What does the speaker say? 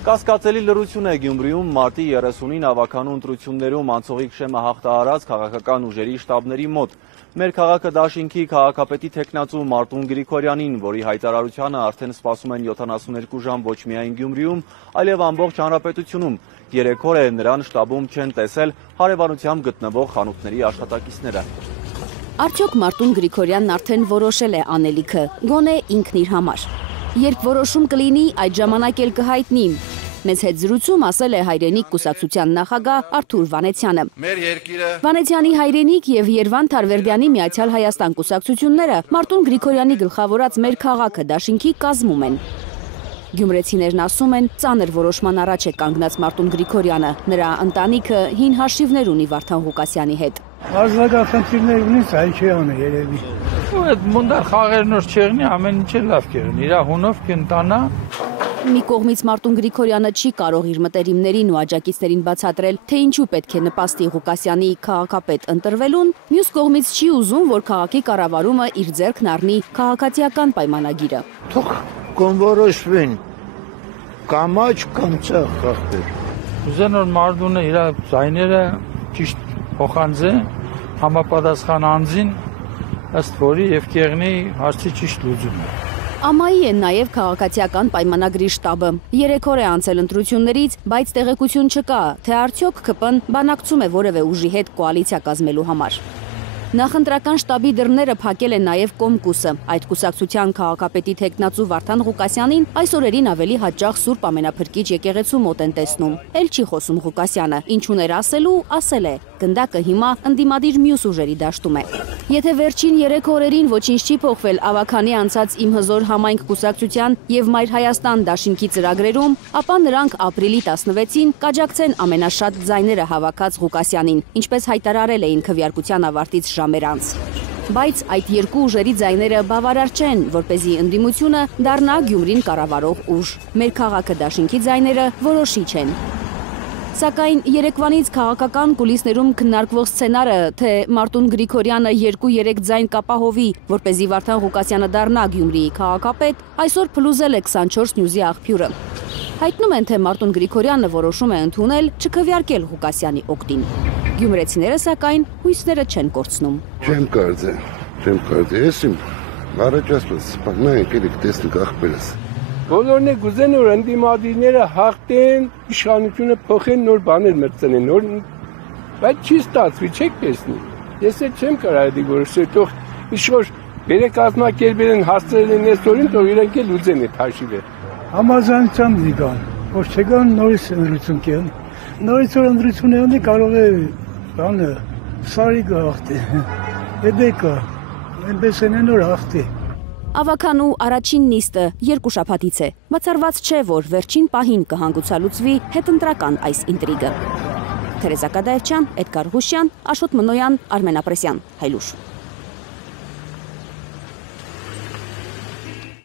Կասկածելի լռություն է Գյումրիում մարտի 30-ին ավականու ընտրություններում անցողիկ շեմը հաղթահարած քաղաքական ուժերի շտաբների մոտ։ Մեր քաղաքը դաշինքի քաղաքապետի թեկնածու Մարտուն Գրիգորյանին, որի հայտարարությանը արդեն սպասում են 72 ժամ ոչ միայն Գյումրիում, այլև ամբողջ հանրապետությունում։ 3 օր է նրան շտաբում չեն տեսել հարևանությամբ գտնվող խանութների աշխատակիցները։ Արդյոք Մարտուն Գրիգորյանն արդեն որոշել է անելիքը, գոնե ինքն իր համար։ Երբ որոշում կլինի, այդ ժամանակ էլ կհայտնի։ Մեզ հետ զրույցում ասել է Հայրենիք կուսակցության նախագահ Արթուր Վանեցյանը։ Վանեցյանի Հայրենիք եւ Երվանդ Թարվերդյանի Միացյալ Հայաստան կուսակցությունները Մարտուն Գրիգորյանի գլխավորած Մեր քաղաքը դաշինքի կազմում են։ Գյումրեցիներն ասում են, ծանր որոշման առաջ է կանգնած Մարտուն Գրիգորյանը։ Նրա ընտանիքը հին հաշիվներ ունի Վարդան Ղուկասյանի հետ։ Ազգախնդիրներ ունի, այլ չի անը երևի։ Այդ մոնդար խաղերն որ չեղնի, ամեն ինչ լավ կեղնի, իր հունով կընտանա։ Մի կողմից Մարտուն Գրիգորյանը չի կարող իր մտերիմներին ու աջակիցներին բացատրել, թե ինչու պետք է նպաստի Ղուկասյանի քաղաքապետ ընտրվելուն, մյուս կողմից չի ուզում, որ քաղաքի կառավարումը իր ձեռքն առնի քաղաքացիական պայմանագիրը։ Թող կոնորոշվեն կամաչ կամ ցախ խախտեր։ Ուզեն որ Մարտունը իր զայները ճիշտ փոխանցե համապատասխան անձին, ըստ որի եւ կեղնի հարցի ճիշտ լուծումը։ Ամայի է նաև քաղաքացիական պայմանագրի շտաբը։ 3 օր է անցել ընտրություններից, բայց տեղեկություն չկա, թե արդյոք ԿՊ-ն բանակցում է որևէ ուժի հետ կոալիցիա կազմելու համար։ Նախընտրական շտաբի դռները փակել է նաև Կոմկուսը։ Այդ կուսակցության քաղաքապետի թեկնածու Վարդան Ղուկասյանին այս օրերին ավելի հաճախ Սուրբ Ամենափրկիչ եկեղեցու մոտ են տեսնում։ Էլ չի խոսում Ղուկասյանը, ինչ ուներ ասելու, ասել է։ Գնդակը հիմա ընդդիմադիր մյուս ուժերի դաշտում է։ Եթե վերջին 3 օրերին ոչինչ չի փոխվել ավականի անցած Իմ հզոր համայնք կուսակցության եւ Մայր Հայաստան դաշինքի ծրագրերում, ապա նրանք ապրիլի 16-ին կաջակցեն ամենաշատ ձայները հավաքած Ղուկասյանին, ինչպես հայտարարել էին քվեարկության ավարտից ժամեր անց։ Բայց այդ երկու ուժերի ձայները բավարար չեն, որպեսզի ընդդիմությունը դառնա Գյումրին կառավարող ուժ։ Մեր քաղաքը դաշինքի ձայները որոշիչ են։ Սակայն երեկվանից քաղաքական կուլիսներում քննարկվող սցենարը, թե Մարտուն Գրիգորյանը 2-3 ձայն կապահովի, որպեսզի Վարդան Ղուկասյանը դառնա Գյումրիի քաղաքապետ, այսօր փլուզել է 24 Նյուզի աղբյուրը։ Հայտնում են, թե Մարտուն Գրիգորյանը որոշում է ընդունել չքվեարկել Ղուկասյանի օգտին։ Գյումրեցիները սակայն հույսները չեն կորցնում։ Չեմ կարծել, ես իմ առաջ ասած, նայեք ելիք տեսնեք աղբերս։ Բոլորն է գուզեն որ ընդդիմադիրները հաղթեն, իշխանությունը փոխեն, նոր բաներ մտցնեն, նոր, բայց չի ստացվի, չեք տեսնի։ Ես էլ չեմ կարող որոշել, թող ինչ-որ բերեկազմակերպեր են հասցրել են այսօրին, թող իրենք էլ լուծեն այդ հաշիվը։ Համաձայնությամբ դիգան, որ չկան նորից ընտրություն կան։ Նորից որ ընտրություն անի կարող է բանը սարի գախտի։ Եդեկա, այնպես են նոր հաղթի։ Ավականու առաջին նիստը 2 շաբաթից է, բացառված չէ, որ վերջին պահին կհանգուցալուծվի հետընտրական այս ինտրիգը։ Թերեզա Կադաևչյան, Էդգար Ղուշյան, Աշոտ Մնոյան, Արմեն Ապրեսյան, Հայլուշ։